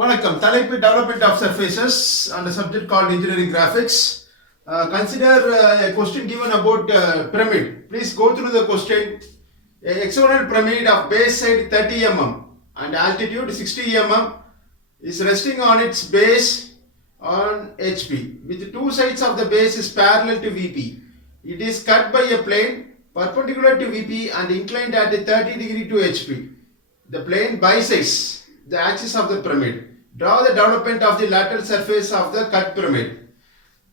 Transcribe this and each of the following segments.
வணக்கம். தலைப்பு development of surfaces and a subject called engineering graphics. Consider a question given about pyramid. Please go through the question. A hexagonal pyramid of base side 30 mm and altitude 60 mm is resting on its base on HP with two sides of the base is parallel to VP. It is cut by a plane perpendicular to VP and inclined at a 30 degree to HP. The plane bisects the axis of the pyramid. Draw the development of the lateral surface of the cut pyramid.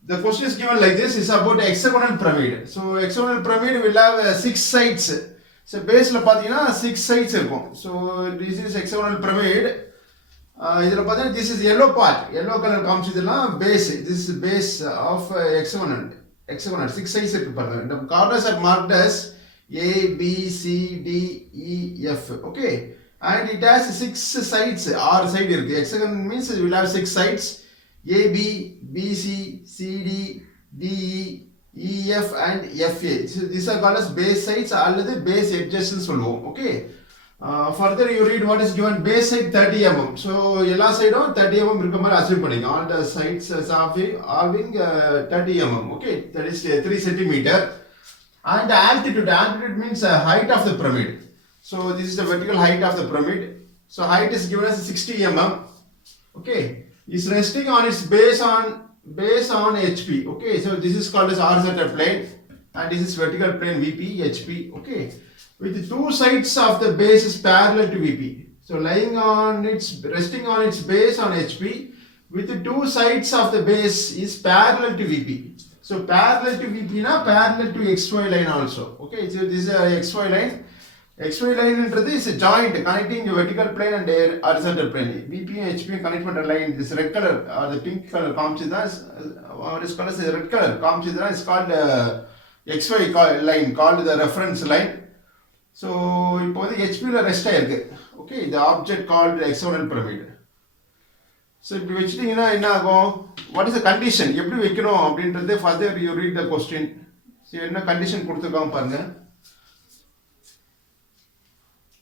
The question is given like this, is about hexagonal pyramid. So hexagonal pyramid will have 6 sides. So base la pathina 6 sides irukum. So this is hexagonal pyramid. Idhula pathina this is yellow part. Yellow color kaamichidilla base. This is base of hexagonal. Hexagonal 6 sides irukku parunga. The corners are marked as A, B, C, D, E, F. Okay. And it has 6 sides. 6 side irukku. Hexagon means it will have 6 sides. A, B, B, C, C, D, D, E, E, F and F, A. So these are called as base sides அல்லது base edges னு சொல்லுவோம். Okay. Further you read what is given. Base side 30 mm. So எல்லா சைடும் 30 mm இருக்க மாதிரி assume பண்ணிங்க. All the sides having 30 mm. Okay. That is 3 centimeter. And altitude. Altitude means height of the pyramid. So this is the vertical height of the pyramid. So height is given as 60 mm. Okay. Is resting on its base on HP. Okay. So this is called as horizontal plane and this is vertical plane VP HP. Okay. With the two sides of the base is parallel to VP. So resting on its base on HP with the two sides of the base is parallel to VP. So parallel to VP na parallel to XY line also. Okay. So this is a XY line. XY line is a joint connecting the vertical plane and horizontal plane. VP and HP connect பண்ற line. This red color or the pink color காமிச்சதா what is called as the red color காமிச்சதா is called XY line, called the reference line. So இப்போ வந்து HP ல ரெஸ்ட் ஆயிருக்கு. Okay, the object called the hexagonal pyramid. So இப்படி வெச்சிட்டீங்கன்னா என்ன ஆகும்? What is the condition? எப்படி வைக்கணும் அப்படின்றது further you read the question. So என்ன condition கொடுத்திருக்காங்க பாருங்க.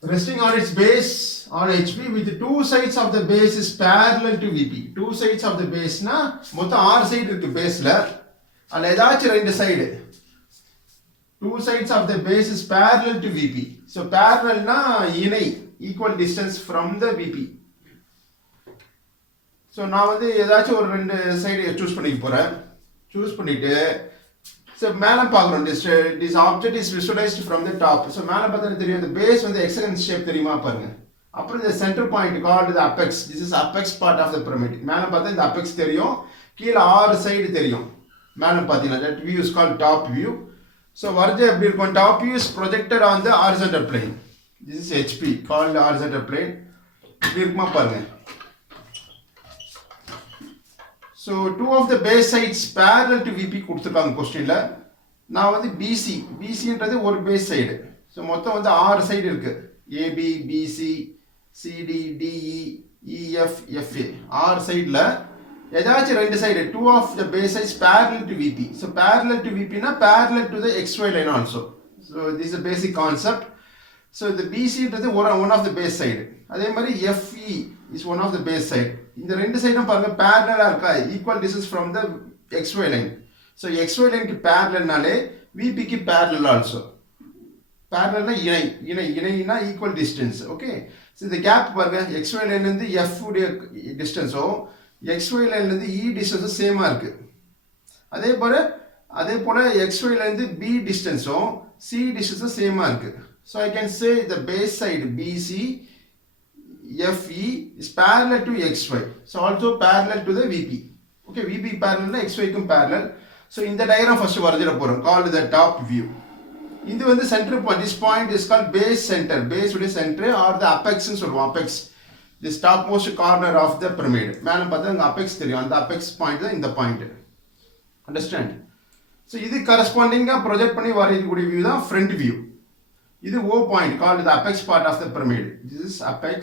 Resting on its base on HP with two sides of the base is parallel to VP. Two sides of the base na மொத்தம் 6 சைடு இருக்கு பேஸ்ல. அதுல ஏதாச்சும் ரெண்டு side. Two sides of the base is parallel to VP. So parallel na இணை, equal distance from the VP. So நான் வந்து ஏதாச்சும் ஒரு ரெண்டு சைடு சூஸ் பண்ணிக்க போறேன். சூஸ் பண்ணிட்டு so மேல பார்க்கறோம். This object is visualized from the top. So மேல பார்த்தா தெரியும் the base வந்து hexagon shape தெரியுமா பாருங்க. அப்புறம் the center point called the apex. This is apex part of the pyramid. மேல பார்த்தா இந்த apex தெரியும். கீழ 6 சைடு தெரியும். மேல பார்த்தீங்கன்னா that view is called top view. So வர்ஜ எப்படி இருக்கும்? Top view is projected on the horizontal plane. This is HP called the horizontal plane. இப்படி இருக்குமா பாருங்க. So two of the base sides parallel to VP கொடுத்திருக்காங்க क्वेश्चनல. நான் வந்து BC ன்றது ஒரு பேஸ் சைடு. So மொத்தம் வந்து 6 சைடு இருக்கு. AB, BC, CD, DE, EF, FA. 6 சைடுல ஏதாச்சும் ரெண்டு side two of the base sides parallel to VP. So parallel to VP na parallel to the XY line also. So this is a basic concept. So the BC ன்றது one of the base side. அதே மாதிரி FE is one of the base side. இந்த ரெண்டு சைடும் பாருங்க parallel இருக்கா, equal distance from the XY line. So XY line க்கு parallel நாலே VP க்கு parallel also. Parallel na இணைனா equal distance. Okay. So the gap பாருங்க XY line ல இருந்து F உடைய டிஸ்டன்ஸோ XY line ல இருந்து E டிஸ்டன்ஸோ சேமா இருக்கு. அதே போல XY ல இருந்து B டிஸ்டன்ஸோ C டிஸ்டன்ஸோ சேமா இருக்கு. So I can say the base side BC FE is parallel to XY. So also parallel to the VP. Okay, VP parallel na XY க்கும் parallel. So இந்த diagram first வரைஞ்சிட போறோம், called the top view. இது வந்து center point. This point is called base center. Base உடைய center or the apex னு சொல்லுவோம். Apex. This topmost corner of the pyramid. மேல பார்த்தா அங்க apex தெரியும். அந்த apex point தான் இந்த point. Understand? So இது corresponding project பண்ணி வரையக்கூடிய view தான் front view. இது O point called the apex part of the pyramid. This is apex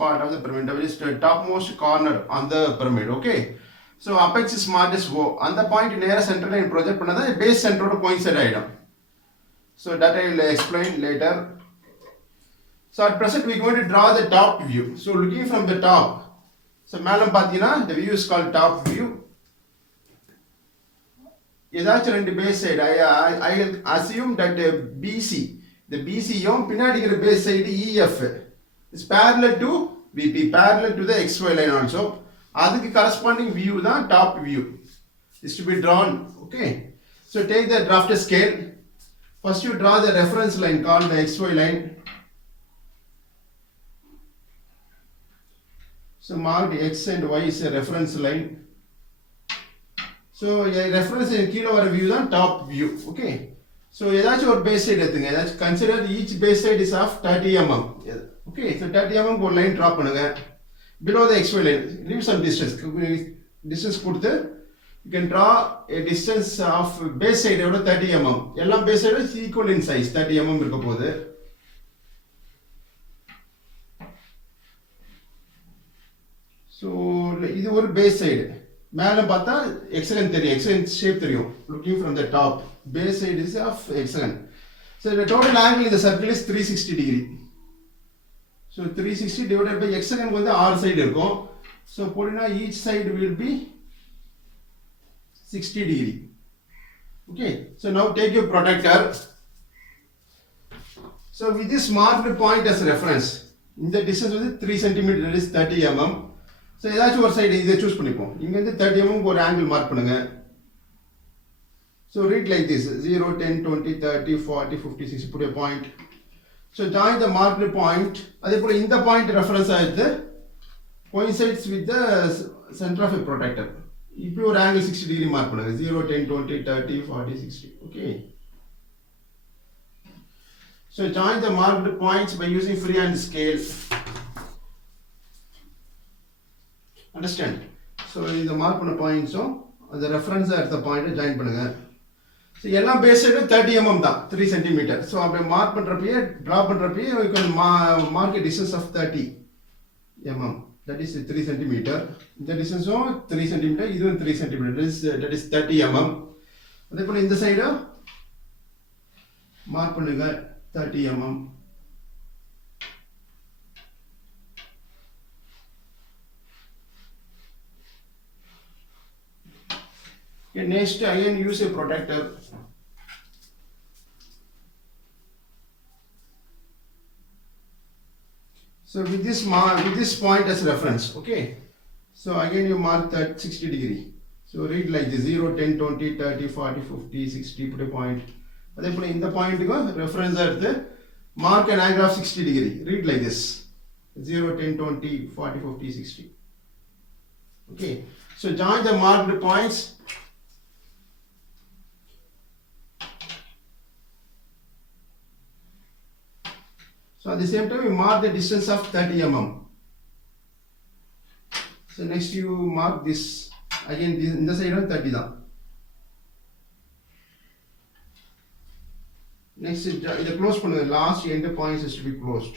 part of the pyramid, which is the topmost corner on the pyramid. Okay. So apex is marked as O. On the point near center line project பண்ணதா base center ஓட coincide ஆயிடும். So that I will explain later. So at present we're going to draw the top view. So looking from the top, so மேலம் பார்த்தீங்கன்னா the view is called top view. ஏதாச்சும் ரெண்டு base side I will assume that BC, the BC யும் பின்னாடி இருக்கிற base side EF is parallel to VP, parallel to the XY line also. அதுக்கு corresponding view தான் top view is to be drawn. Okay, so take the drafted scale. First you draw the reference line called the XY line. So marked X and Y is a reference line. So a reference in கீழ வர view தான் top view. Okay, so ஏதாச்சும் ஒரு base side எடுத்துங்க. ஏதாச்சும் consider each base side is of 30 mm. Okay, so 30 mm ஒரு line drop பண்ணுங்க below the XY line. Leave some distance கொடுத்து you can draw a distance of base side எவ்வளோ 30 mm. எல்லா base side is equal in size, 30 mm இருக்க போகுது. So இது ஒரு base side. மேலே பார்த்தா hexagon தெரியும், hexagon shape தெரியும். Looking from the top, base side is of hexagon. So the total angle in the circle is 360 degree. So 360 divided by hexagon வந்து 6 side இருக்கும். So போடினா each side will be 60 degree. Okay, so now take your protractor. So with this marked point as reference, in the distance வந்து 3 cm, that is 30 mm. So ஏதாச்சும் ஒரு சைடு இதை சூஸ் பண்ணிப்போம். இங்க இருந்து 30 mm ஒரு ஆங்கிள் மார்க் பண்ணுங்க. So read like this: 0, 10, 20, 30, 40, 50, 60. Put a point. So join the marked point. அதே போல இந்த பாயிண்ட் ரெஃபரன்ஸ் ஆயிடுது, coincides with the center of a protractor. இப்போ ஒரு ஆங்கிள் 60 டிகிரி மார்க் பண்ணுங்க. 0, 10, 20, 30, 40, 60. Okay. So join the marked points by using freehand scale. Understand? So இந்த mark பண்ண பாயிண்ட்ஸும் அந்த ரெஃபரன்ஸ் எடுத்த பாயிண்ட் ஜாயின் பண்ணுங்க. ஸோ எல்லாம் பேஸ் சைடு 30 mm தான், 3 cm. ஸோ அப்படி மார்க் பண்ணுறப்பயே ட்ரா பண்ணுறப்பயே you can mark a distance of 30 mm, that is 3 cm. இந்த டிஸ்டன்ஸும் 3 cm, இதுவும் 3 cm, that is 30 mm. அதே போல் இந்த சைடு மார்க் பண்ணுங்க 30 mm. Okay, next again use a protractor. So with this point as reference, okay. So again you mark that 60 degree. So read like this: 0, 10, 20, 30, 40, 50, 60. Put a point. அதே போல இந்த பாயிண்ட்டுக்கு ரெஃபரன்ஸா எடுத்து mark an angle of 60 degree. Read like this: 0, 10, 20, 40, 50, 60. Okay. So join the marked points. So at the same time, you mark the distance of 30 mm. So next you mark this again. In the side on 30 da. Next the close pannu, the last end points is to be closed.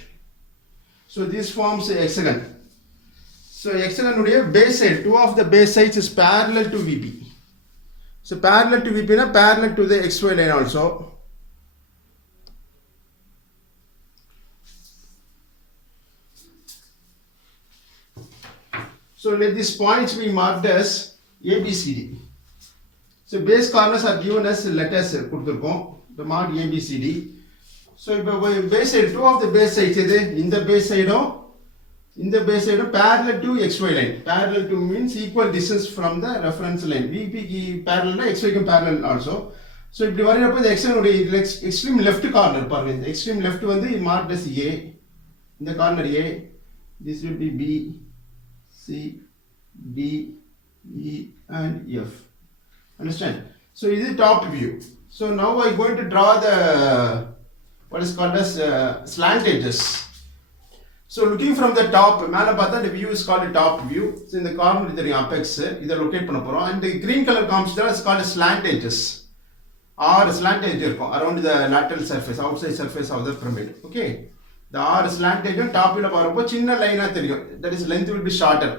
So this forms a hexagon. So hexagon ude base side, two of the base sides is parallel to VP. So parallel to VP na parallel to the XY line also. So let these points be marked as ABCD. So base corners are given as letters கொடுத்திருக்கோம். The marked ABCD. So இப்போ base side, two of the base sides எது? இந்த base side parallel to XY line. Parallel to means equal distance from the reference line. VP க்கு parallel na XY க்கு parallel also. So இப்படி வரப்போ இந்த XY உடைய extreme left corner பாருங்க. இந்த extreme left வந்து marked as A. இந்த corner A. This will be B, C, D, E and F. Understand? So this is top view. So now I am going to draw the what is called as slant edges. So looking from the top, மேல பார்த்தா the view is called a top view. So in the corner தெரியும் apex, இதை locate பண்ண போறோம். And the green color consider is called slant edges. Or slant edge இருக்கும் around the lateral surface, outside surface of the pyramid. Okay. The R slant edge on top ல வரப்போ சின்ன லைனா தெரியும். That is length will be shorter.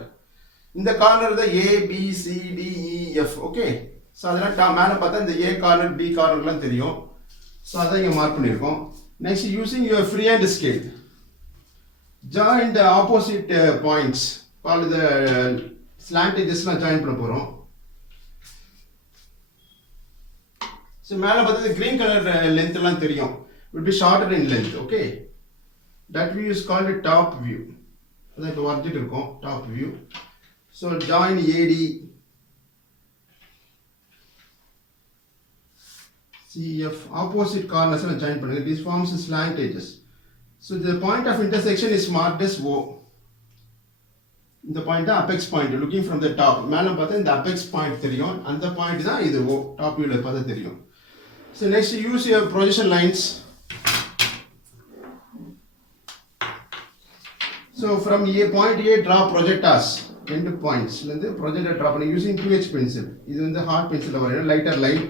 இந்த கார்னர் தான் A, B, C, D, E, F. Okay. So அதெல்லாம் மேலே பார்த்தா இந்த A கார்னர், B கார்னர்லாம் தெரியும். So அதான் இங்கே மார்க் பண்ணியிருக்கோம். Next using your freehand scale. Join the opposite points called the slant edges join பண்ண போறோம். So மேல பார்த்தா green color length எல்லாம் தெரியும். Will be shorter in length. Okay. That view is called a top view. அத இப்ப வரைஞ்சிட்டு இருக்கோம் top view. So join AD CF opposite corners join பண்ணுங்க. This forms slant edges. So the point of intersection is marked as O. இந்த பாயிண்ட் தான் apex point. Looking from the top மேலே பார்த்தா இந்த அபெக்ஸ் பாயிண்ட் தெரியும். அந்த பாயிண்ட் தான் இது O. டாப் வியூவில் பார்த்தா தெரியும். So next use your projection lines. So from point A draw projectors ரெண்டு பாயிண்ட்ஸ்லேருந்து ப்ரொஜெக்டர் ட்ரா பண்ணி யூஸிங் 2H பென்சில். இது வந்து ஹார்ட் பென்சிலில் வரையும் லைட்டர் லைன்.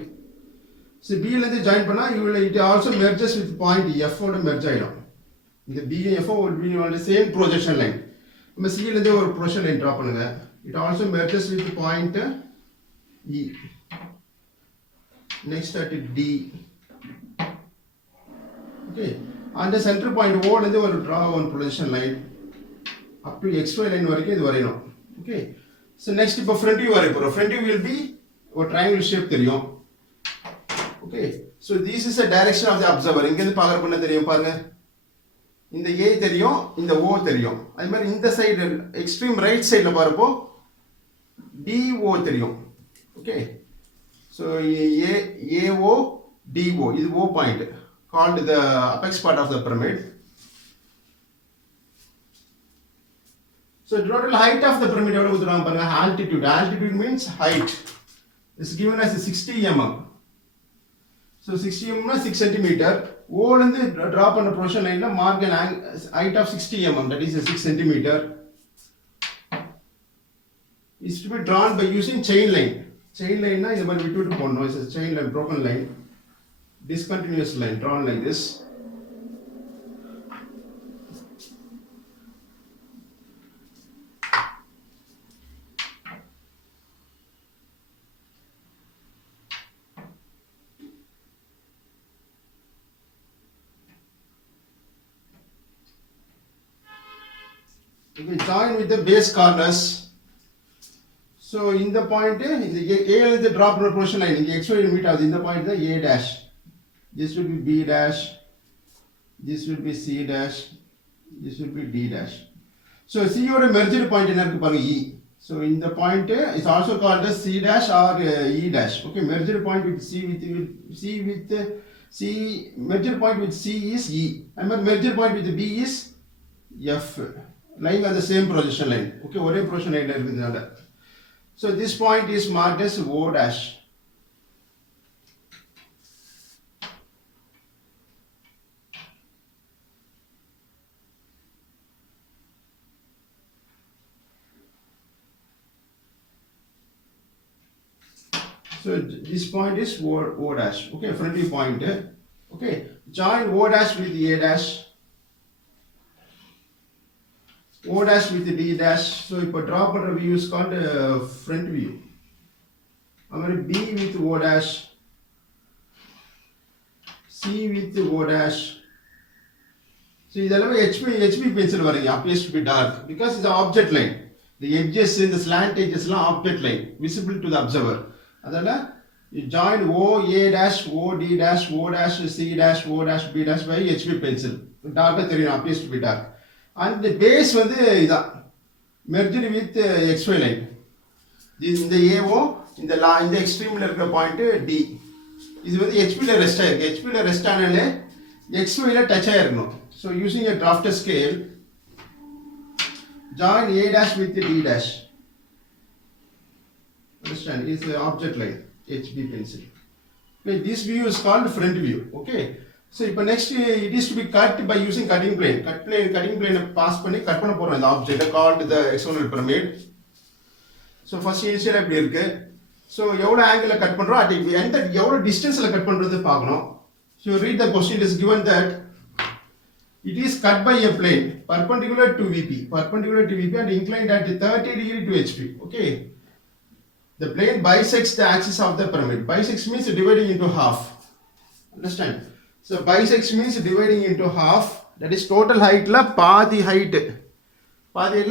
ஸோ பியிலேருந்து ஜாயின் பண்ணால் it also merges with point எஃபோட மெர்ஜ் ஆகிடும். இந்த BFO will be on the same projection line. நம்ம சில இருந்து ஒரு ப்ரொஜெக்ஷன் லைன் டிரா பண்ணுங்க. It also merges with point E. Next at D. Okay. And the center point O ல இருந்து ஒரு draw one projection line up to XY line வரைக்கும் இது வரையணும். Okay. So next இப்போ front view வரைய போறோம். Front view will be ஒரு triangle shape தெரியும். Okay. So this is the direction of the observer. இங்க இருந்து பார்க்கற பண்ண தெரியும் பாருங்க. இந்த A தெரியும், இந்த O தெரியும். அதே மாதிரி இந்த சைடு எக்ஸ்ட்ரீம் ரைட் சைடில் பாருப்போ DO தெரியும். ஓகே, ஸோ AO DO இது O point called the apex part of the pyramid. So total height of the pyramid எவ்வளோ கொடுத்துருவாங்க பாருங்க. Altitude means height is given as 60 mm. So 60 mm na 6 cm. O lende draw panna projection line la mark an height of 60 mm, that is 6 cm. Is to be drawn by using chain line. Chain line na idu mari vittu ponnom. It's a chain line, broken line, discontinuous line drawn like this. Okay, join with the base corners. So in the point A is the drop proportion line. In XY meet out in the point the A dash. This will be B dash. This will be C dash. This will be D dash. So C or a merged point in E. So in the point A is also called as C dash or E dash. Okay, merged point with C merged point with C is E. And merged point with B is F. Lying on the same projection line. Okay, one projection line irukudala. So this point is marked as O dash. So this point is O dash. Okay, friendly point. Okay, join O dash with A dash. O dash with D dash. So if a draw பண்ணுற view is called front view. அப்புறம் B with O dash, C with O dash. So இதெல்லாம் HB pencil வரைங்க. Appears to be dark because it's an object line. The edges in the slant edges எல்லாம் object line visible to the observer. அதனால you join O A dash, O D dash, O dash, C dash, O dash, B dash by HB pencil. Dark தெரியும், appears to be dark. And the base வந்து இதான் merged with XY line. இந்த AO இந்த எக்ஸ்ட்ரீமில் இருக்கிற point D இது வந்து HPல ரெஸ்ட் ஆயிருக்கு. HPல ரெஸ்ட் ஆனாலே XYல டச் ஆயிருக்கணும். So using a drafter scale, join A dash with D dash. Understand? It's an object line HB pencil. Okay, this view is called front view. Okay. So இப்போ next it is to be cut by using cutting plane. Cutting plane pass பண்ணி கட் பண்ண போறோம் இந்த object called the hexagonal pyramid. So first initial இப்படி இருக்கு. So எவ்வளவு angle cut பண்றோம், at எந்த எவ்வளவு டிஸ்டன்ஸ்ல கட் பண்றது பார்க்கணும். So read the question. It is given that it is cut by a plane perpendicular to VP and inclined at 30 degree to HP. Okay. The plane bisects the axis of the pyramid. Bisects means dividing into half. Understand? So bisects means dividing into half. that is total heightல பாதி height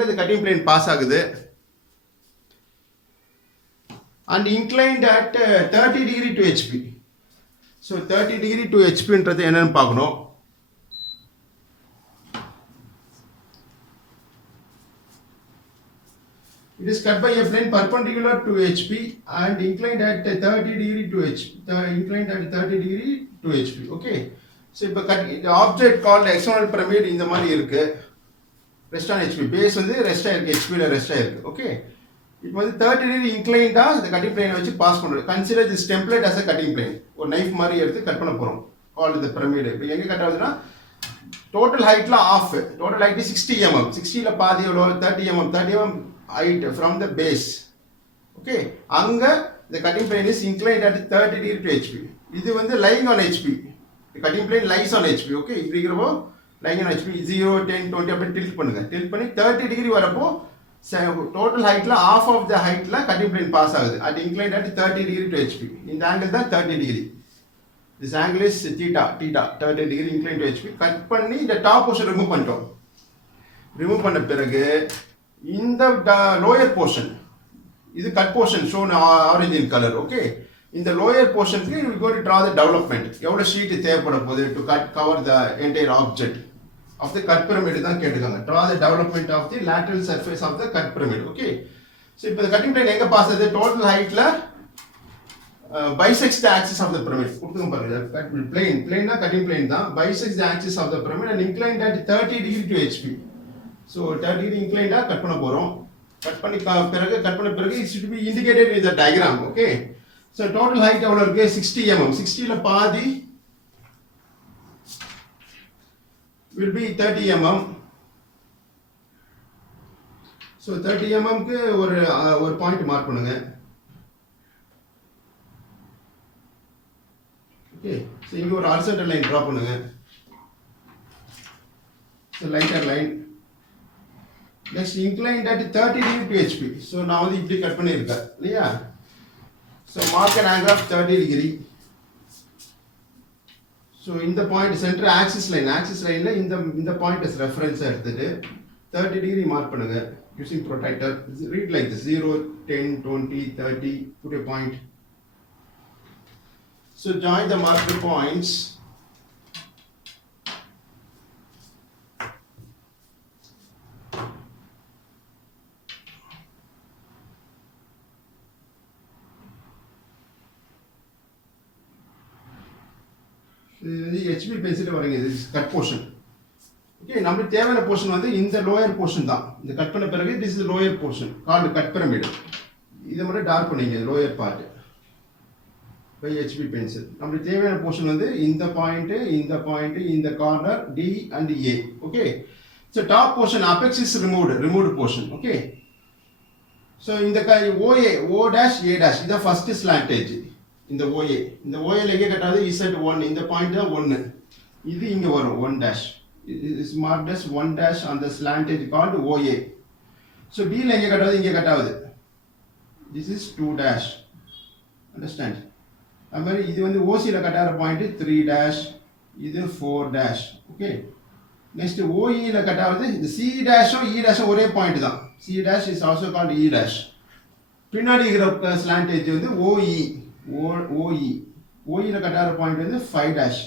இந்த cutting plane pass ஆகுது and inclined at 30 degree to HP. So 30 degree to HP ன்றது என்னன்னு பார்க்கணும். It is cut by a plane perpendicular to HP and inclined at 30 degree to HP. Inclined at 30 degree to HP. Okay. So இப்போ the object called external pyramid இந்த மாதிரி இருக்கு. Rest on HP. Base வந்து rest ஆயிருக்கு. HP ல rest ஆயிருக்கு. Okay. இப்போ வந்து 30 degree inclined இந்த cutting plane வச்சு பாஸ் பண்ணுறோம். Consider this template as a cutting plane. ஒரு knife மாதிரி எடுத்து கட் பண்ண போகிறோம். Called the pyramid. இப்போ எங்கே கட் ஆகுதுன்னா total heightல half. Total height is 60 mm. 60ல பாதி எவ்வளோ 30 mm. 30 mm height from the base. Okay. அங்க the cutting plane is inclined at 30 degree to HP. இது வந்து lying on HP. The cutting plane lies on HP. Okay. இப்படி இருக்கிறப்போ lying on HP 0, 10, 20 அப்படி tilt பண்ணுங்க. Tilt பண்ணி 30 degree வரப்போ total heightல half of the heightல cutting plane pass ஆகுது. At inclined at 30 degree to HP. இந்த angle தான் 30 degree. This angle is theta 30 degree inclined to HP. Cut பண்ணி இந்த top portion remove பண்ணிட்டோம். Remove பண்ண பிறகு இந்த lower portion இது cut portion shown orange in color. Okay. In the lower portion we are going to draw the development. எவ்வளவு sheet தேவைப்பட போகுது to cover the entire object of the cut pyramid தான் கேட்டுக்காங்க. Draw the development of the lateral surface of the cut pyramid. Okay. So இப்போ the cutting plane எங்க பாஸ் ஆகுது total heightல bisects the axis of the pyramid. கொடுத்துங்க பாருங்க plane னா cutting plane தான் bisects the axis of the pyramid and inclined at 30 degree to HP. So 30 degree inclined cut பண்ண போறோம். கட் பண்ண பிறகு it should be indicated with the diagram. Okay. So total height எவ்வளவு இருக்கு 60 mm. 60ல பாதி will be 30 mm. So 30 mm க்கு ஒரு பாயிண்ட் மார்க் பண்ணுங்க. Okay. So இங்க ஒரு horizontal line draw பண்ணுங்க. So lighter line. Next inclined at 30 degree to HP. So நான் வந்து இப்படி கட் பண்ணியிருக்கேன் இல்லையா? So mark an angle of 30 degree. So in the point center axis line ல இந்த point as reference எடுத்துட்டு 30 degree mark பண்ணுங்க using protractor. Read like this 0, 10, 20, 30. Put a point. So join the marker points. HP pencil வரீங்க இது cut portion. Okay நமக்கு தேவையான portion வந்து இந்த லோயர் போர்ஷன் தான். இந்த கட் பண்ண பிறகு this is lower portion called cut pyramid. இதை மட்டும் டார்க் பண்ணீங்க lower part by HP pencil. நமக்கு தேவையான போர்ஷன் வந்து இந்த பாயிண்ட் இந்த corner D and A. Okay. So top portion apex is removed portion. Okay. So இந்த OA O dash A dash இது first slant edge. இந்த OA ல எங்க கட்டாது Z1 இந்த பாயிண்ட் தான் 1. இது இங்க வரும் 1 dash. It is marked as 1 dash on the slant edge called OA. So D ல எங்க கட்டாது இங்க கட்டாது. This is 2 dash. Understand? அது மாதிரி இது வந்து OC ல கட்டார பாயிண்ட் 3 dash. இது 4 dash. Okay. Next OE ல கட்டாவது இந்த C dash E dash ஒரே பாயிண்ட் தான். C dash is also called E dash. பின்னாடி இருக்கிற slant edge வந்து OE ல கட்டார பாயிண்ட் வந்து 5 dash.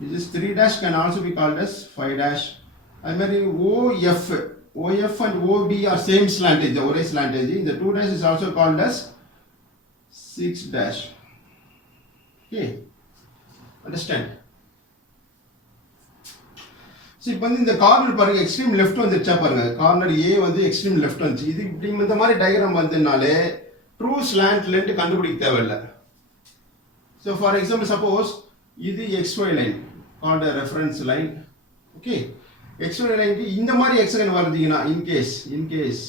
This is 3 dash can also be called as 5 dash. அது மாதிரி OF and OB are same slant edge, ஒரே slant edge. The 2 dash is also called as 6 dash. Okay. Understand? So இப்போ வந்து இந்த கார்னர் பாருங்க எக்ஸ்ட்ரீம் லெஃப்ட் வந்துச்சா பாருங்க கார்னர் A வந்து எக்ஸ்ட்ரீம் லெஃப்ட் வந்துச்சு. இது இப்படி இந்த மாதிரி டயகிராம் வந்ததுனாலே ட்ரூ ஸ்லாண்ட் லென்த் கண்டுபிடிக்க தேவையில்லை. So for example suppose இது XY line called reference line. Okay XY லைனுக்கு இந்த மாதிரி ஹெக்ஸகன் வருதுங்கன்னா இன்கேஸ்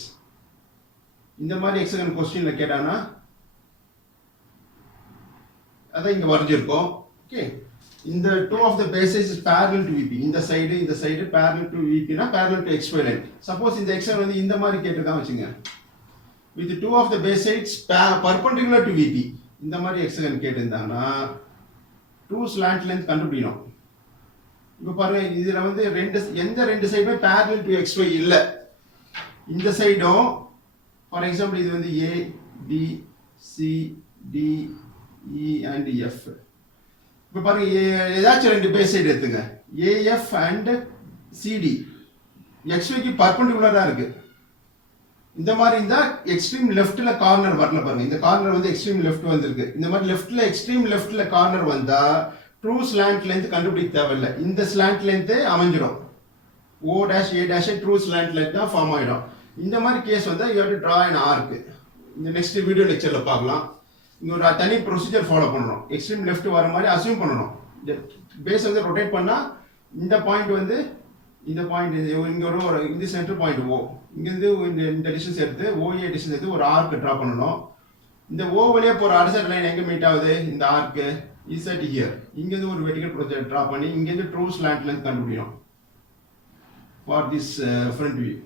இந்த மாதிரி ஹெக்ஸகன் கொஸ்டின்ல கேட்டானா அதான் இங்க வரைஞ்சிருக்கோம். ஓகே இந்த two of the bases is parallel to VP. இந்த சைடு parallel to VP னா parallel to XY line. Suppose இந்த XY வந்து இந்த மாதிரி கேட்டிருக்காங்க வச்சுங்க. With two of the base sides perpendicular to VP. இந்த மாதிரி ஹெக்ஸகன் கேட்டிருந்தாங்கன்னா true slant length கண்டுபிடிக்கணும். இப்போ பாருங்க இதுல வந்து எந்த ரெண்டு சைடுமே parallel to xy இல்ல. இந்த சைடும் ஃபார் எக்ஸாம்பிள் இது வந்து A B C D E and F. இப்போ பாருங்க ஏதாச்சும் ரெண்டு பேஸ் சைடு எடுத்துங்க. AF and CD xyக்கு பர்பெண்டிகுலரா இருக்கு. இந்த மாதிரி இருந்தா எக்ஸ்ட்ரீம் லெஃப்ட்ல கார்னர் வரல பாருங்க. இந்த கார்னர் வந்து எக்ஸ்ட்ரீம் லெஃப்ட் வந்திருக்கு. இந்த மாதிரி லெஃப்ட்ல எக்ஸ்ட்ரீம் லெஃப்ட்ல கார்னர் வந்தா ட்ரூ ஸ்லாண்ட் லென்த் கண்டுபிடிக்க தேவையில்லை. இந்த ஸ்லாண்ட் லென்த்தே அமைஞ்சிடும். O dash A dash true slant length தான் ஃபார்ம் ஆயிடும். இந்த மாதிரி கேஸ் வந்தா you have to draw an arc. இந்த நெக்ஸ்ட் வீடியோ லெக்சர்ல பார்க்கலாம். இங்க ஒரு தனி ப்ரொசீஜர் ஃபாலோ பண்ணணும். எக்ஸ்ட்ரீம் லெஃப்ட் வர மாதிரி அஸ்யூம் பண்ணணும். பேஸ் வந்து ரொட்டேட் பண்ணா இந்த பாயிண்ட் வந்து இந்த பாயிண்ட் இங்க ஒரு இந்த சென்டர் பாயிண்ட் O இங்க இருந்து இந்த டிஸ்டன்ஸ் எடுத்து OA டிஸ்டன்ஸ் எடுத்து ஒரு ஆர்க் டிரா பண்ணனும். இந்த O வழியா போற ஹாரிசான்டல் லைன் எங்க மீட் ஆகுது? இந்த ஆர்க் இஸ் அட் ஹியர். இங்க இருந்து ஒரு வெர்டிகல் ப்ரொஜெக்ட் டிரா பண்ணி இங்க இருந்து ட்ரூ ஸ்லாண்ட் லென்த் கண்டுபிடிக்கணும் for this front view.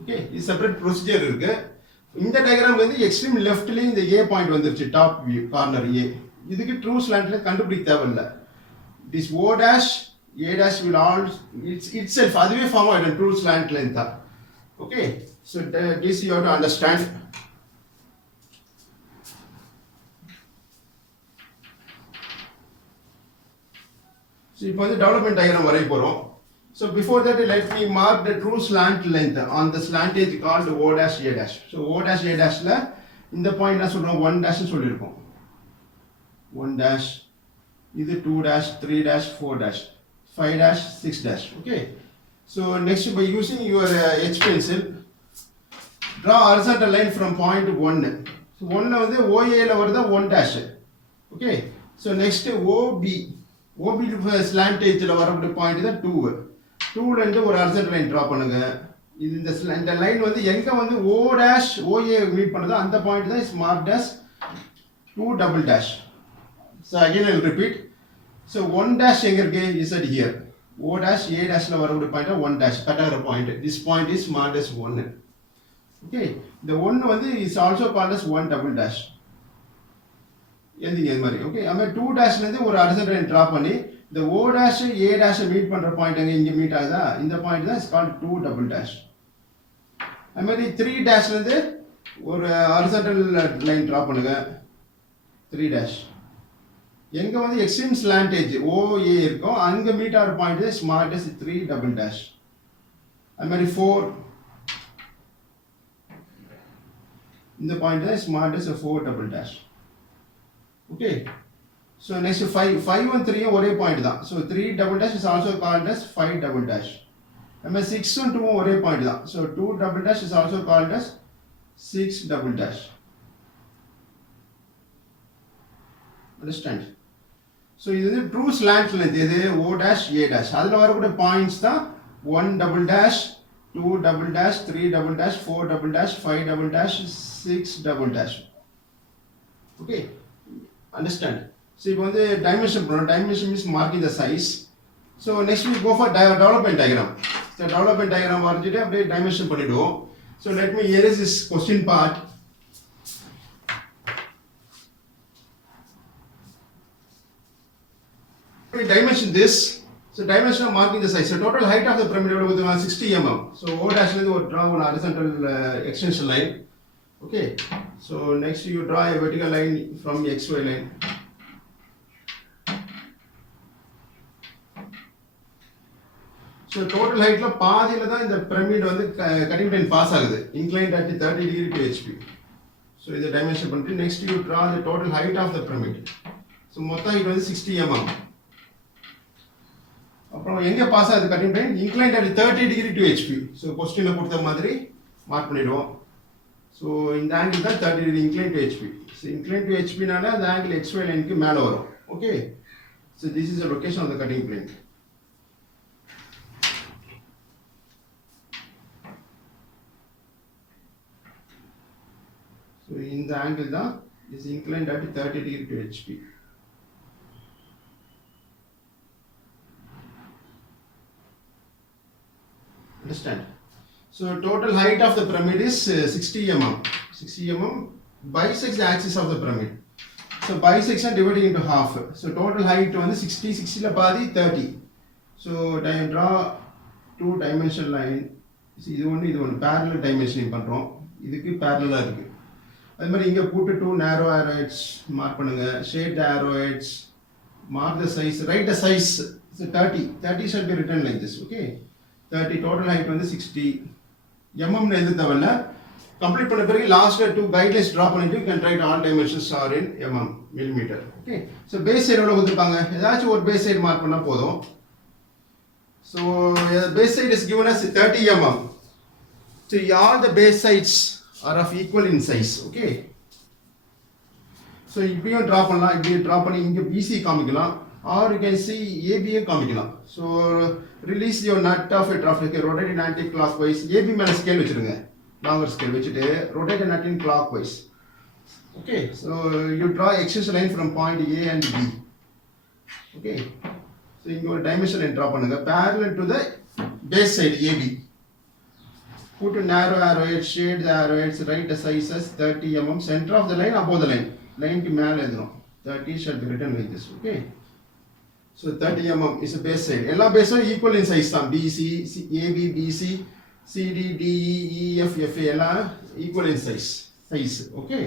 Okay, இது செப்பரேட் ப்ரொசீஜர் இருக்கு. இந்த டயகிராம் வந்து எக்ஸ்ட்ரீம் லெஃப்ட்ல இந்த A பாயிண்ட் வந்துருச்சு, டாப் வியூ கார்னர் A. இதுக்கு ட்ரூ ஸ்லாண்ட் லென்த் கண்டுபிடிக்க தேவையில்ல. This O dash A dash will all itself அதுவே ஃபார்ம் ஆயிடும் ட்ரூ ஸ்லாண்ட் லென்த் தான். Okay, so this you have to understand. So இப்போ வந்து டெவலப்மெண்ட் டயகிராம் வரைய போறோம். So before that let me mark the true slant length on the slant edge called O dash A dash. So O dash A dashல இந்த பாயிண்ட் என்ன சொல்றோம்? 1 dash னு சொல்லிருக்கோம். 1 dash, இது 2 dash, 3 dash, 4 dash, 5 dash, 6 dash. Okay, so next by using your H pencil draw horizontal line from point 1. So 1 ல வந்து OA ல வருதா 1 dash. Okay, so next OB slant edge ல வரக்கூடிய பாயிண்ட் தான் 2. 2 ல இருந்து ஒரு horizontal line draw பண்ணுங்க. இந்த லைன் வந்து எங்க வந்து O dash OA மீட் பண்ணுதோ அந்த பாயிண்ட் தான் is marked as 2 double dash. So again I will repeat. So 1 dash எங்க இருக்கு? is at here. O dash A dash ல வரக்கூடிய பாயிண்ட் 1 dash கட்டாகிற point. This point is marked as 1. Okay, the 1 வந்து is also called as 1 double dash. எந்திங்க இந்த மாதிரி. ஓகே, அந்த 2 டேஷ்ல இருந்து ஒரு horizontal line டிரா பண்ணி the O dash A dash meet பண்ற பாயிண்ட் எங்க இங்க மீட் ஆகுதா? இந்த பாயிண்ட் தான் is called 2 double dash. அந்த மாதிரி 3 டேஷ்ல இருந்து ஒரு horizontal line டிரா பண்ணுங்க. 3 dash எங்க வந்து எக்ஸ்ட்ரீம் ஸ்லாண்ட் எட்ஜ் OA இருக்கும் அங்க மீட் ஆகிற point is marked as 3 double dash. அந்த மாதிரி 4 இந்த point is marked as 4 double dash. Okay, so next 5 and 3 ஒரே பாயிண்ட் தான். So 3 double dash is also called as 5 double dash. நம்ம 6 and 2 ஒரே பாயிண்ட் தான். So 2 double dash is also called as 6 double dash. Understand? So இது வந்து ட்ரூ ஸ்லாண்ட் லென்த் எது? O dash A dash. அதுல வரக்கூடிய பாயிண்ட்ஸ் தான் 1 double dash, 2 double dash, 3 double dash, 4 double dash, 5 double dash, 6 double dash. Okay, understand? So இப்போ வந்து dimension பண்ணணும். Dimension means marking the size. So next we go for development diagram. So development diagram வரைஞ்சிட்டு அப்படியே dimension பண்ணிடுவோம். So let me erase this question part. We dimension this. So dimension of marking the size. So total height of the pyramid எவ்வளவு? 60 mm. So O dash ல இருந்து ஒரு draw one horizontal extension line. Okay, so next you draw a vertical line from XY line. So total height ல பாதியில தான் இந்த pyramid வந்து cutting plane pass ஆகுது. Inclined at 30 degree to HP. So இத dimension பண்ணிட்டு next you draw the total height of the pyramid. So மொத்த height வந்து 60 mm. அப்புறம் எங்க பாஸ் ஆகுது cutting plane? Inclined at 30 degree to HP. So क्वेश्चनல கொடுத்த மாதிரி மார்க் பண்ணிடுவோம். So இந்த angle தான் 30 degree inclined to HP. So inclined to HP நால அந்த angle XY line க்கு மேல வரும். Okay, so this is the location of the cutting plane. So இந்த angle தான் is inclined at 30 degree to HP. Understand? So total height of the pyramid is 60 mm. 60 mm bisects the axis of the pyramid. So bisection dividing into half. So total height வந்து 60, 60ல பாதி 30. So draw two dimensional line. இது ஒன்று parallel dimensioning பண்றோம். இதுக்கு parallel இருக்கு. அது மாதிரி இங்க போட்டு two narrow arrowheads மார்க் பண்ணுங்க. Shade the arrowheads. Mark the size. Write the size. So 30. 30 shall be written like this. Okay. 30 total height வந்து 60. mm னு எழுத தேவையில்ல. Complete பண்ண பிறகு last two guidelines drop பண்ணிட்டு you can write all dimensions are in mm millimeter. Okay. So base side எவ்வளவு கொடுத்திருப்பாங்க? ஏதாச்சும் ஒரு base side மார்க் பண்ணா போதும். So base side is given as 30 mm. So all the base sides are of equal in size. Okay. So இப்படியும் draw பண்ணலாம், இப்படியும் draw பண்ணி இங்க BC காமிக்கலாம், or you can see AB காமிக்கலாம். So release your nut of a traffic, rotate it anti-clockwise. AB மேல scale வச்சிருங்க, longer scale வச்சிட்டு rotate the nut in clockwise. Okay. So you draw extension line from point A and B. Okay. So இங்க ஒரு dimension line draw பண்ணுங்க parallel to the base side AB. Put a narrow arrowhead, shade the arrowheads, write the sizes 30 mm, center of the line above the line. Line க்கு மேல எழுதணும். 30 shall be written like this. Okay. So 30 mm is a base side. எல்லா பேஸும் equal in size தான். BC, AB, BC, CD, DE, EF, FA எல்லாம் equal in size. Okay.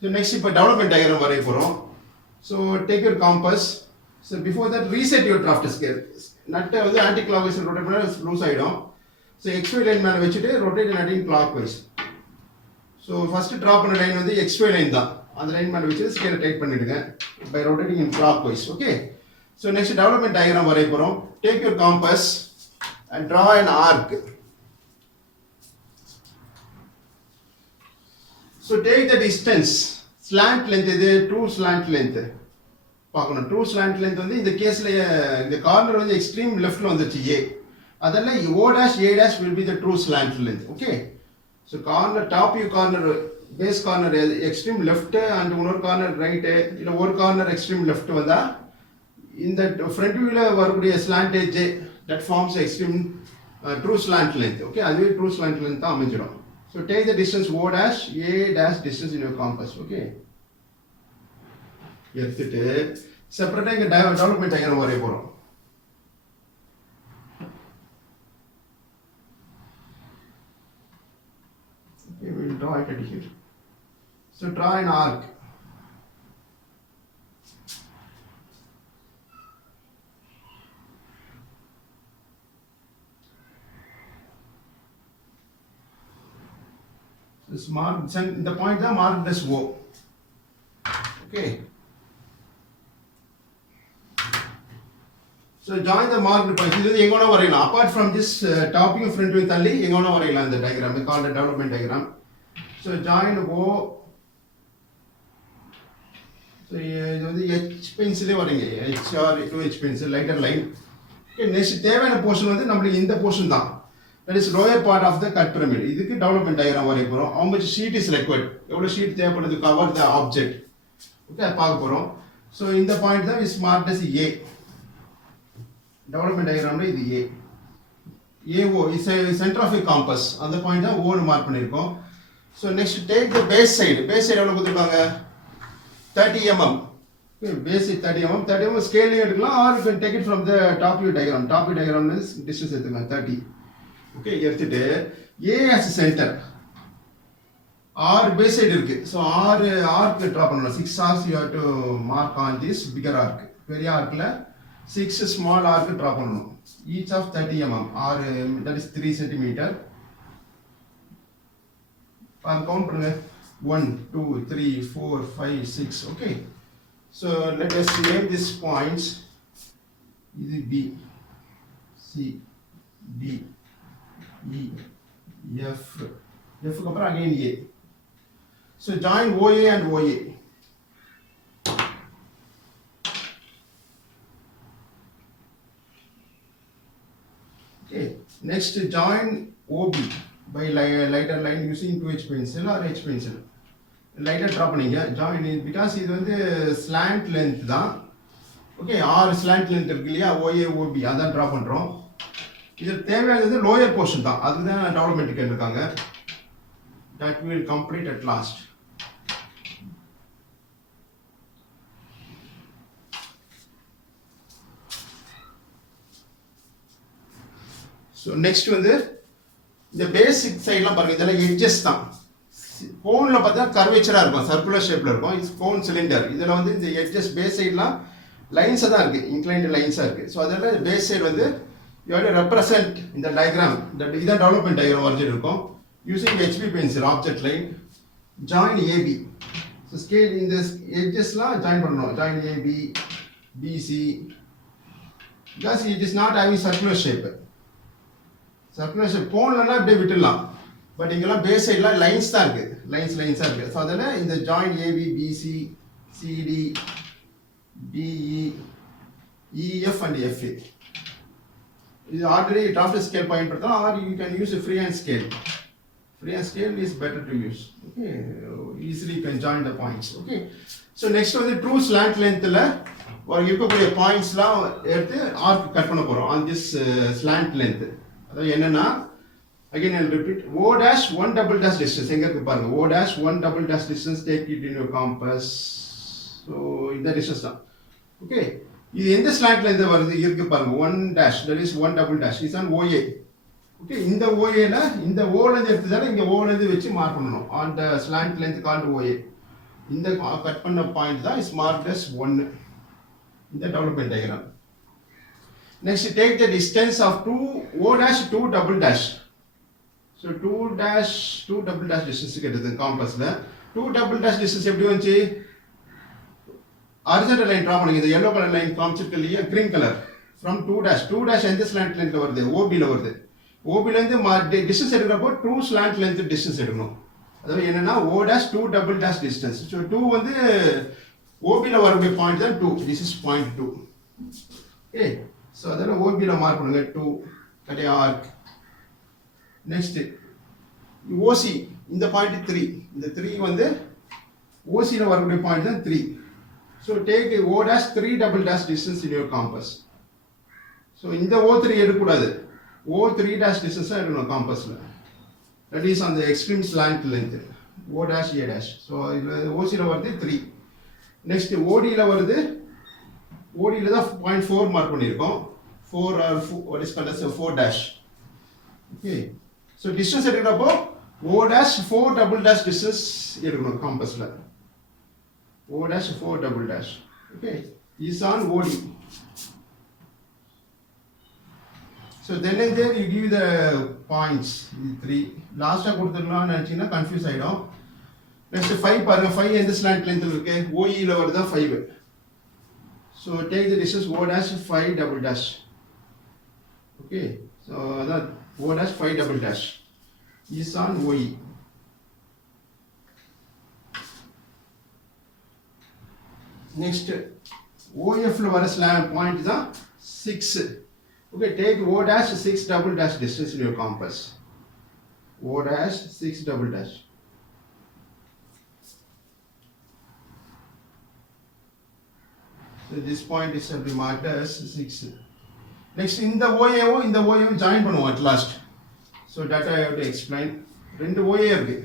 So next இப்போ development diagram வரைய போறோம். So take your compass. So before that reset your draft scale. நட்டை வந்து anti clockwise rotate பண்ணா loose ஆயிடும். So XY line மேல வச்சிட்டு rotate nut in clockwise. So first draw பண்ண line வந்து XY line தான். அந்த லைன் மேல வச்சு ஸ்கேல் டைட் பண்ணிடுங்க by rotating in clockwise. Okay. So next development diagram வரைய போறோம். Take your compass and draw an arc. So take the distance. Slant length இது true slant length. பார்க்கணும். True slant length வந்து இந்த கேஸ்ல இந்த கார்னர் வந்து எக்ஸ்ட்ரீம் லெஃப்ட்ல வந்துருச்சு A. அதெல்லாம் O dash A dash will be the true slant length. Okay. So corner top view corner base corner extreme left and இன்னொரு corner right இல்ல ஒரு corner extreme left வந்தா இந்த front viewல வரக்கூடிய slant edge that forms extreme true slant length. Okay. அதுவே true slant length தான் அமைஞ்சிடும். So take the distance O dash A dash distance in your compass. Okay. எடுத்துட்டு செப்பரேட்டா இங்க டெவலப்மெண்ட் டயக்ராம் வரைய போறோம். Okay, we will draw it at here. So draw an arc. This mark, the point is marked as O. Okay. So join the marked points. This is எங்கோனா வரையலாம். Apart from this top view front view தள்ளி எங்கோனா வரையலாம் இந்த diagram. We call it development diagram. So join O. So இது வந்து H pencil வரைங்க. H or 2H pencil lighter line. Okay, next தேவையான portion வந்து நமக்கு இந்த portion தான். That is lower part of the cut pyramid. இதுக்கு development diagram வரைய போறோம். How much sheet is required? எவ்வளவு sheet தேவைப்படுது cover the object. Okay, பார்க்க போறோம். So இந்த point தான் is marked as A. Development diagram இது A. AO is a center of a compass. அந்த பாயிண்ட் தான் O னு மார்க் பண்ணிருக்கோம். So next take the base side. Base side எவ்வளவு கொடுத்திருக்காங்க? 30 mm. Okay, base is 30 mm. 30 mm scale எடுக்கலாம் or you can take it from the top view diagram. Top view diagram is distance எடுத்துக்கலாம் 30. Okay, எடுத்துட்டு A as center. R base side இருக்கு. So R arc draw பண்ணனும். 6 arcs you have to mark on this bigger arc. பெரிய arcல 6 small arc draw பண்ணனும். Each of 30 mm or that is 3 cm. Count பண்ணுங்க. 1 2 3 4 5 6. Okay. So let us name these points. This B, C, D, E, F. F க்கு அப்புறம் again A. So join OA and OA. Okay. Next join OB by lighter line using 2H pencil or H pencil. Lighter draw பண்ணீங்க. Join it because இது வந்து slant length தான். Okay, R slant length இருக்கு இல்லையா? OA OB அதான் draw பண்றோம். இது தேவையானது lower portion தான். அதுதான் டெவலப்மென்ட் கேட்டிருக்காங்க. That we will complete at last. So next வந்து இந்த பேசிக் சைட்லாம் பாருங்க, இதெல்லாம் எட்ஜஸ் தான். கோனில் பார்த்தீங்கன்னா கர்வேச்சராக இருக்கும், சர்க்குலர் ஷேப்பில் இருக்கும். It's gonna cylinder. இதில் வந்து இந்த எட்ஜஸ் பேஸ் சைட்லாம் லைன்ஸாக தான் இருக்குது, இன்க்ளைன்டு லைன்ஸாக இருக்குது. ஸோ அதில் பேஸ் சைடு வந்து யூ ஹேவ் டு ரெப்ரசன்ட் இந்த டயக்ராம், இதான் டெவலப்மெண்ட் டயக்ராம் வரைஞ்சிட்டு இருக்கும். Using HP pencil object line join AB. So scale இந்த எட்ஜஸ்லாம் ஜாயின் பண்ணணும். Join AB BC because it is not having circular shape. Circular shape கோன்லலாம் இப்படியே விட்டுடலாம், பட் இங்கெல்லாம் பேஸ் சைட்லாம் லைன்ஸ் தான் இருக்குது, லைன்ஸாக இருக்குது. ஸோ அதில் இந்த join AB BC CD DE EF and FA இது ஆல்ரெடி டிராஃப்ட் ஸ்கேல் பயன்படுத்தலாம், or you can use free hand scale. Free hand scale is better to use. Okay, easily you can join the points. Okay, so next வந்து true slant lengthல ஒரு இருக்கக்கூடிய பாயிண்ட்ஸ்லாம் எடுத்து arc cut பண்ண போறோம் on this slant length. அதாவது என்னன்னா again I'll repeat, o dash 1 double dash distance எங்க இருக்கு பாருங்க, o dash 1 double dash distance, take it in your compass. So இந்த distance தான். Okay, இது எந்த slant length வருது இருக்கு பாருங்க, 1 dash, that is 1 double dash is on OA. Okay, இந்த ஓஏல இந்த ஓலேருந்து எடுத்ததால இங்கே ஓலேருந்து வச்சு மார்க் பண்ணணும் on the slant length called OA. இந்த கட் பண்ண பாயிண்ட் தான் இஸ் மார்க்ட் அஸ் 1 இந்த development diagram. Next take the distance of 2 o dash 2 double dash. So 2 double dash distance கிடையாது காம்பஸில். 2 double dash டிஸ்டன்ஸ் எப்படி வந்துச்சு, ஹாரிசான்டல் லைன் ட்ரா பண்ணுங்க. இந்த yellow கலர் லைன் காமிச்சிருக்கு இல்லையா, கிரீன் கலர், ஃப்ரம் 2 dash எந்த ஸ்லாண்ட் லென்த்ல வருது, ஓபியில் வருது. ஓபிலேருந்து டிஸ்டன்ஸ் எடுக்கிறப்போ 2 ஸ்லாண்ட் லென்த் டிஸ்டன்ஸ் எடுக்கணும். அதாவது என்னன்னா o dash 2 double dash distance. So 2 வந்து ஓபியில் வரக்கூடிய பாயிண்ட் தான் 2, this is point 2. Okay, so அதெல்லாம் ஓபியில் மார்க் பண்ணுங்க 2 கடைய ஆர்க். நெக்ஸ்ட் ஓசி இந்த பாயிண்ட் 3, இந்த 3 வந்து ஓசியில் வரக்கூடிய பாயிண்ட் தான் 3. So take o dash 3 double dash distance in your compass. So இந்த O3 எடுக்கக்கூடாது, O3 dash distance எடுக்கணும் காம்பஸில். That is on the extreme slant length o dash a dash. So இதில் ஓசியில் வருது 3. நெக்ஸ்ட் ஓடியில் வருது, ஓடியில் தான் பாயிண்ட் 4 மார்க் பண்ணியிருக்கோம், 4 or what is called as 4 dash. Okay, so distance எடுக்கிறப்போ o dash 4 double dash distance எடுக்கணும் காம்பஸில், o dash 4 double dash. Okay, is on OD. So then and there you give the points, 3 லாஸ்ட்டாக கொடுத்துடலாம்னு நினச்சிங்கன்னா கன்ஃபியூஸ் ஆகிடும். நெக்ஸ்ட் 5 பாருங்க, 5 எந்த ஸ்லாண்ட் லென்த்தில் இருக்கு, ஓஇயில் வருதா 5. So take the distance o dash 5 double dash. Okay, so அதான் o dash 5 double dash is on OE. Next OFல வர ஸ்லாண்ட் பாயிண்ட் தான் 6. Okay, take o dash 6 double dash distance in your compass. O dash 6 double dash. So this point is marked as 6. Next in the OA join பண்ணுவோம் at last. So that I have to explain. ரெண்டு OA இருக்கு,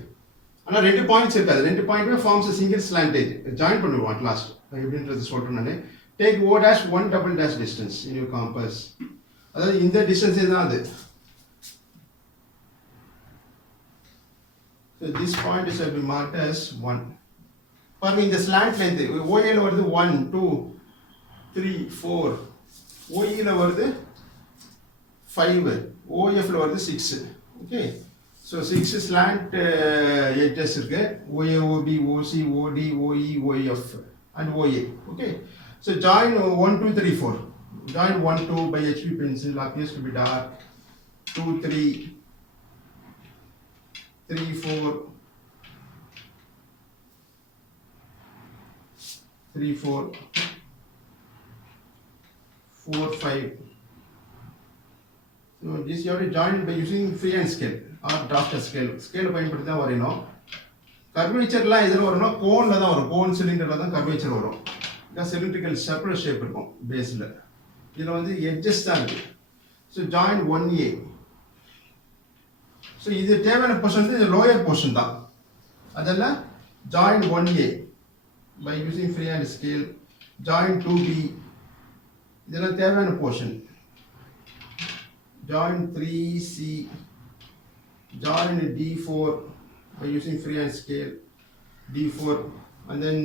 ஆனால் 2 points இருக்காது, 2 பாயிண்ட்மே forms a single slantage. Join பண்ணுவோம் at last. எப்படின்றது சொல்றேன் நான். Take o dash 1 double dash distance in your compass. அதாவது இந்த டிஸ்டன்ஸே தான் அது. So this point is to be marked as 1. பாருங்க இந்த ஸ்லாண்ட் லென்த் OA ல வருது 1 2 3 4, OE ல வருது 5, OF ல வருது 6. ஓகே, ஸோ 6 ஸ்லாண்ட் எட்ஜஸ் இருக்கு, OA OB OC OD OE OF and OA. Okay, so join 1 2 3 4. Join 1 2 by HB pencil appears to be dark. 2 3 3 4 3 4 4 5. So this you have to join by using free hand scale or drafter scale. Scale பயன்படுத்தி தான் வரையணும். கர்வேச்சர்லாம் எதில் வரும்னா கோனில் தான் வரும், கோன் சிலிண்டரில் தான் கர்வேச்சர் வரும். இதான் சிலிண்ட்ரிக்கல் சர்க்குலர் ஷேப் இருக்கும் பேஸில். இதில் வந்து எட்ஜஸ் தான் இருக்குது. So join 1A. ஸோ இது தேவையான போர்ஷன் வந்து லோயர் போர்ஷன் தான், அதெல்லாம் join 1A by using free hand scale. Join 2B இதெல்லாம் தேவையான portion. join 3C, join D4 by using freehand scale, D4, and then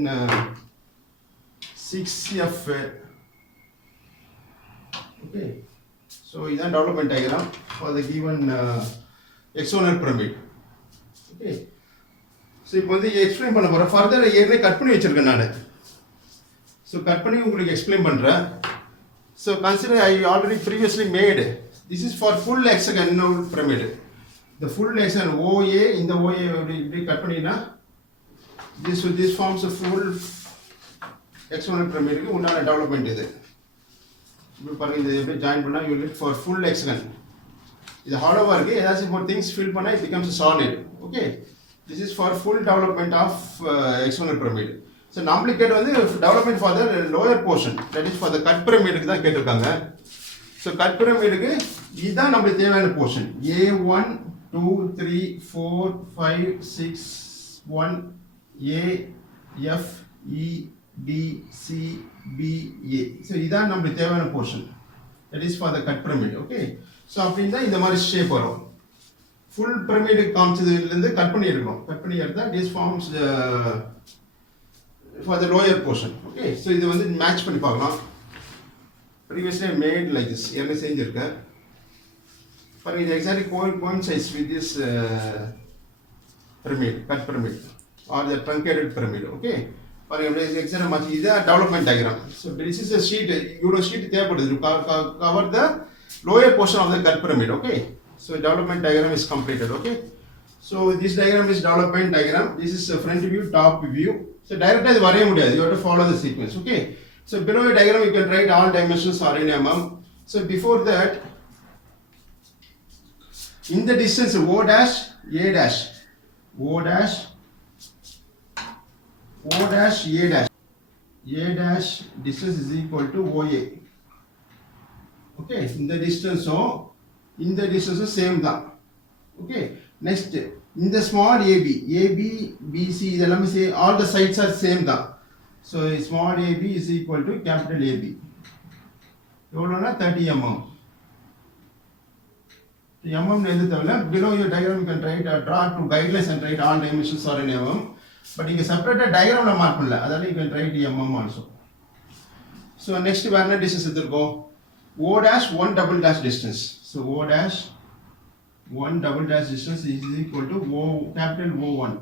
6F. Okay, so this is development diagram for the given hexagonal pyramid. Okay, so இப்போ வந்து எக்ஸ்பிளைன் பண்ண போறேன். ஃபர்தர் ஏற்கனவே கட் பண்ணி வச்சிருக்கேன் நான். ஸோ கட் பண்ணி உங்களுக்கு எக்ஸ்பிளைன் பண்ணுறேன். So consider I already previously made. This is for full hexagonal pyramid. இந்த ஃபுல் ஹெக்ஸகன் ஓஏ, இந்த ஓஏ இப்படி கட் பண்ணினா this forms a full hexagonal பிரமிடுக்கு உண்டான டெவலப்மெண்ட் இது. இப்போ பாருங்க, இது எப்படி ஜாயின் பண்ணால் you lid for full hexagon. இது ஹாலோவாக இருக்குது, ஏதாச்சும் more things fill பண்ணால் it becomes a solid. Okay, this is for full development of hexagonal pyramid. So நம்மளுக்கு கேட்டு வந்து development for the lower portion, that is for the cut pyramidக்கு தான் கேட்டிருக்காங்க. ஸோ கட் பிரமிடுக்கு இதுதான் நம்மளுக்கு தேவையான portion. A1 2 3 4 5 6 1 A F E B C B A. So இதுதான் நம்மளுக்கு தேவையான portion, that is for the cut pyramid. Okay, so அப்படின்னா இந்த மாதிரி ஷேப் வரும். ஃபுல் பிரமிடு காமிச்சதுலேருந்து கட் பண்ணி எடுக்கணும். கட் பண்ணி எடுத்தால் this forms for the lower portion. Okay, so இது வந்து மேட்ச் பண்ணி பார்க்கலாம். previously I made like this, ஏற்கனவே செஞ்சிருக்கேன். பாருங்க, இது exactly coincides with this pyramid, cut pyramid or the truncated pyramid. Okay, பாருங்க, exactly match. இது development diagram. So this is a sheet, இவ்வளோ ஷீட் தேவைப்படுது to cover the lower portion of the cut pyramid. Okay, so development diagram is completed. Okay, so this diagram is development diagram. This is a front view, top view. So directly இது வரைய முடியாது, you have to follow the sequence. Okay, so below the diagram you can write all dimensions are in mm. So before that, in the distance O dash A dash, O dash O dash A dash, A dash distance is equal to OA. Okay, in the distance O, in the distance same தான். Okay, next in the small AB, AB, BC, இதெல்லாமே say all the sides are same தான். So small AB is equal to capital AB. எவ்வளோனா 30 mm. mm எது தேவையில்ல. below your diagram you can write draw to guidelines and write all dimensions are in mm. but இங்க செப்பரேட்டா டயகிராம்ல மார்க் பண்ணல, அதனால you can write mm also. So next வேற என்ன டிஸ்டன்ஸ் எடுத்துக்கோம். O dash 1 double dash distance. So O dash 1 double dash distance is equal to O capital O1.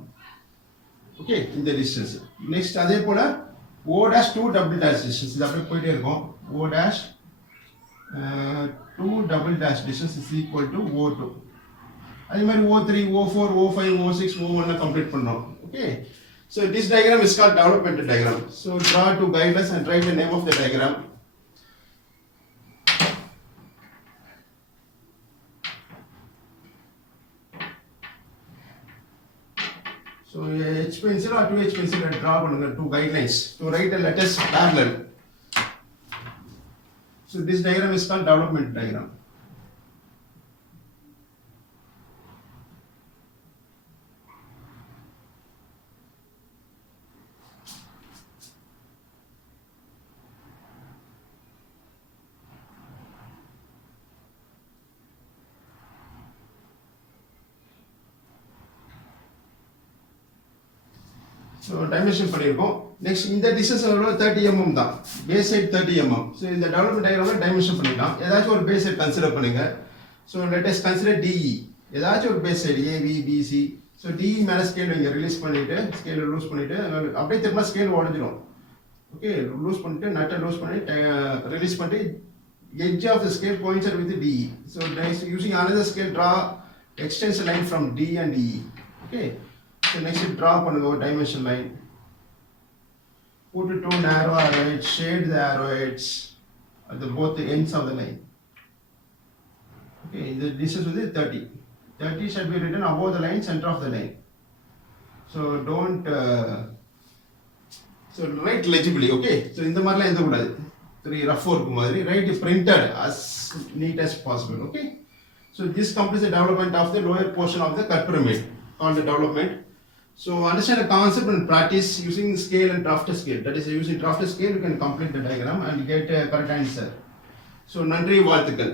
Okay, in the distance. Next அதே போல O dash 2 double dash distance, இது அப்படியே போயிட்டே இருக்கும். O dash 2 double dash distance is equal to O2. அதே மாதிரி O3, O4, O5, O6, O1 complete பண்ணோம். Okay, so this diagram is called development diagram. So draw two guidelines and write the name of the diagram. So H pencil or 2H pencil and draw பண்ணுங்க two guidelines to write the letters parallel. So this diagram is called development diagram. So dimension பண்ணிருக்கோம். Next இந்த distance எவ்வளவு 30 mm தான். Base height 30 mm. So இந்த development diagramல dimension பண்ணிடலாம். ஏதாச்சும் ஒரு base height consider பண்ணுங்க. So let us consider DE. ஏதாச்சும் ஒரு base height AB, BC. So DE மேல ஸ்கேல் இங்க ரிலீஸ் பண்ணிட்டு ஸ்கேல் லூஸ் பண்ணிட்டு அப்படியே திரும்ப ஸ்கேல் உடைஞ்சிரும். ஓகே, லூஸ் பண்ணிட்டு நட்டை லூஸ் பண்ணி ரிலீஸ் பண்ணிட்டு edge of the scale coincide with the DE. So using another scale draw extension line from D and E. Okay. So next draw பண்ணுங்க ஒரு dimension line. Put two narrow arrowheads, shade the arrowheads at the both ends of the line. Okay, the distance is 30. 30 should be written above the line, center of the line. So don't so write legibly. Okay, so இந்த மாதிரிலாம் எழுத கூடாது. three rough work மாதிரி write printed as neat as possible. Okay, so this completes the development of the lower portion of the cut pyramid called the development. So understand the concept and practice using scale and drafter scale. That is, using drafter scale you can complete the diagram and get a correct answer. So நன்றி, வாழ்த்துக்கள்.